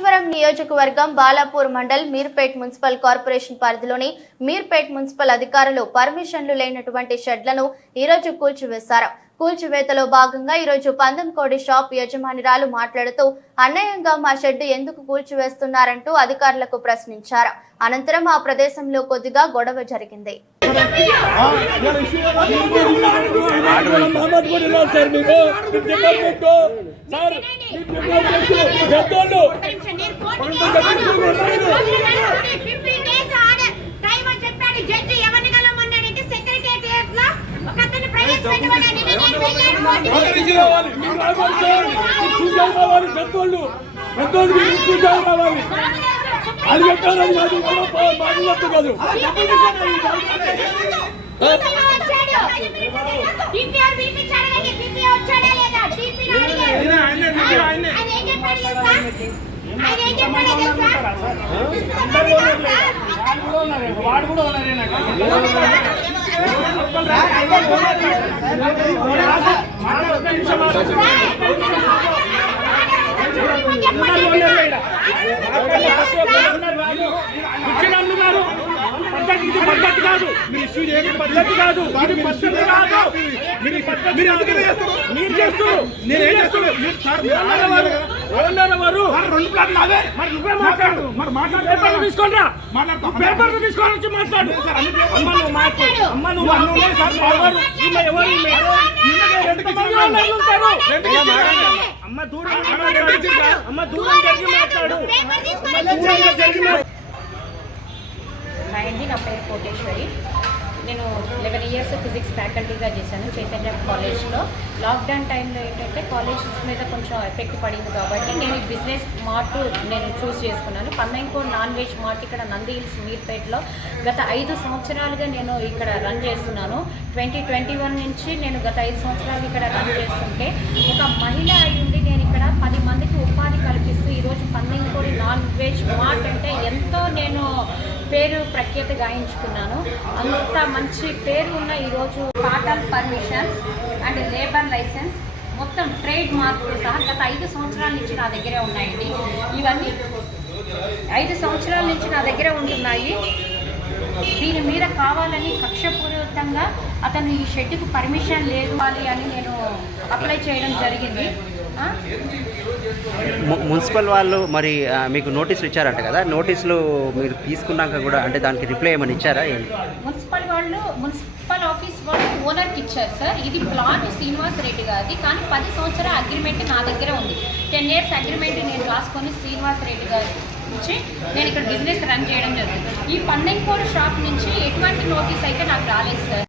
రామేశ్వరం నియోజకవర్గం Balapur mandal Meerpet municipal corporation పరిధిలోని Meerpet municipal అధికారులు పర్మిషన్లు లేనటువంటి షెడ్లను ఈరోజు కూల్చివేశారు. కూల్చివేతలో భాగంగా ఈరోజు పందంకోడి షాప్ యజమానిరాలు మాట్లాడుతూ అన్యాయంగా మా షెడ్ ఎందుకు కూల్చివేస్తున్నారంటూ అధికారులకు ప్రశ్నించారు. అనంతరం ఆ ప్రదేశంలో కొద్దిగా గొడవ జరిగింది. సార్ మీకు మీ డిపార్ట్మెంట్ సార్ మీ డిపార్ట్మెంట్ పెద్దోళ్ళు ఒకరికి రావాలి మీరు రావాలి సార్ మీరు చూసారు కావాలి పెద్దోళ్ళు పెద్దోళ్ళు మీరు చూసారు కావాలి అది చెప్పారు కాదు మాట్లాడుతూ కాదు వాడు కూడా ఇచ్చినన్ను ఇచ్చినందున్నారు పద్ధతి ఇది పద్ధతి కాదు మీరు ఇష్యూ చేయడం పద్ధతి కాదు ఇది పద్ధతి కాదు మీరు పద్ధతి మీరు ఎందుకు చేస్తారు మీరు చేస్తారు నేను ఏం చేస్తాను వారు ఎవరన్నారు వారు రెండు ప్లాట్లు నావే మరి నువ్వే మాట్లాడు మరి మాట్లాడు పేపర్లు మాట్లాడు పేపర్లు తీసుకొని వచ్చి మాట్లాడు అమ్మ నువ్వు మాట్లాడు అమ్మ నువ్వు ఎవరు ఈమె ఎవరు అమ్మ దూరం అమ్మ దూరం జరిగి మాట్లాడు దూరంగా జరిగి నా పేరు కోటేశ్వరి ఇయర్స్ ఫిజిక్స్ ఫ్యాకల్టీగా చేశాను చైతన్య కాలేజ్లో. లాక్డౌన్ టైంలో ఏంటంటే కాలేజెస్ మీద కొంచెం ఎఫెక్ట్ పడింది కాబట్టి నేను ఈ బిజినెస్ మార్ట్ నేను చూస్ చేసుకున్నాను. పన్నెంకో నాన్ వెజ్ మార్ట్ ఇక్కడ నంది హిల్స్ మీర్పేటలో గత ఐదు సంవత్సరాలుగా నేను ఇక్కడ రన్ చేస్తున్నాను. ట్వంటీ ట్వంటీ వన్ నుంచి నేను గత ఐదు సంవత్సరాలు ఇక్కడ రన్ చేస్తుంటే ఒక మహిళ అయ్యుండి నేను ఇక్కడ పది మందికి ఉపాధి కల్పిస్తూ ఈరోజు పన్నెంకోడి నాన్ వెజ్ మార్ట్ అంటే ఎంతో నేను పేరు ప్రఖ్యాత గాయించుకున్నాను. అంత మంచి పేరు ఉన్న ఈరోజు పాటల్ పర్మిషన్స్ అండ్ లేబర్ లైసెన్స్. మొత్తం ట్రేడ్ మార్కులు సహా గత ఐదు సంవత్సరాల నుంచి నా దగ్గరే ఉన్నాయండి. ఇవన్నీ ఐదు సంవత్సరాల నుంచి నా దగ్గర ఉంటున్నాయి. దీని మీద కావాలని కక్షపూరితంగా అతను ఈ షెడ్డుకు పర్మిషన్ లేదు అని నేను అప్లై చేయడం జరిగింది. మున్సిపల్ వాళ్ళు మరి మీకు నోటీసులు ఇచ్చారంట కదా నోటీసులు మీరు తీసుకున్నాక కూడా అంటే దానికి రిప్లై ఏమైనా ఇచ్చారా ఏంటి మున్సిపల్ వాళ్ళు మున్సిపల్ ఆఫీస్ వాళ్ళు ఓనర్కి ఇచ్చారు సార్. ఇది ప్లాట్ శ్రీనివాస్ రెడ్డి గారిది కానీ పది సంవత్సరాల అగ్రిమెంట్ నా దగ్గర ఉంది. టెన్ ఇయర్స్ అగ్రిమెంట్ నేను రాసుకొని శ్రీనివాస్ రెడ్డి గారి నుంచి నేను ఇక్కడ బిజినెస్ రన్ చేయడం జరుగుతుంది. ఈ పన్నెంకోడు షాప్ నుంచి ఎటువంటి నోటీస్ అయితే నాకు రాలేదు సార్.